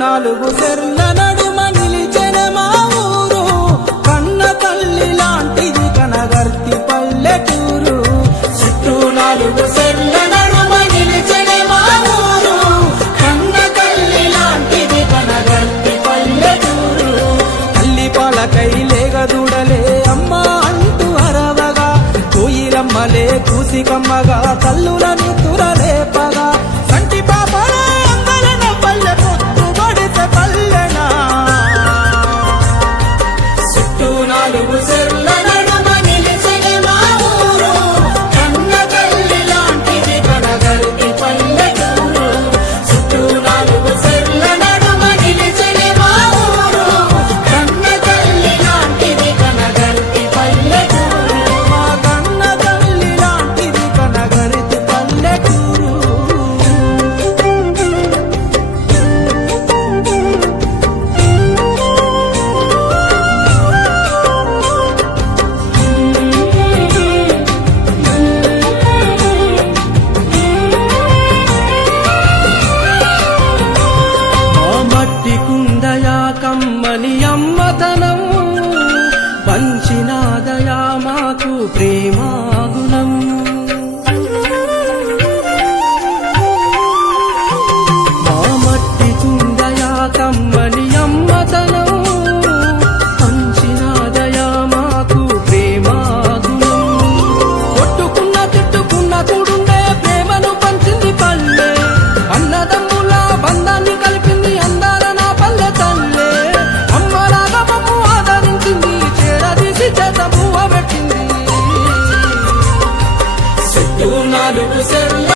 నాలుగు సెర్ల నడుమ నిలిచెనే మా ఊరు కన్న తల్లి లాంటిది కనగర్తి పల్లెటూరు చుట్టూ నాలుగు సెర్ల నడుమ నిలిచెనే మా ఊరు కన్న తల్లి లాంటిది కనగర్తి పల్లెటూరు తల్లి పాలకై లేగదూడలే అమ్మ అంటూ అరవగా కోయిలమ్మలే కూసికమ్మగా తల్లు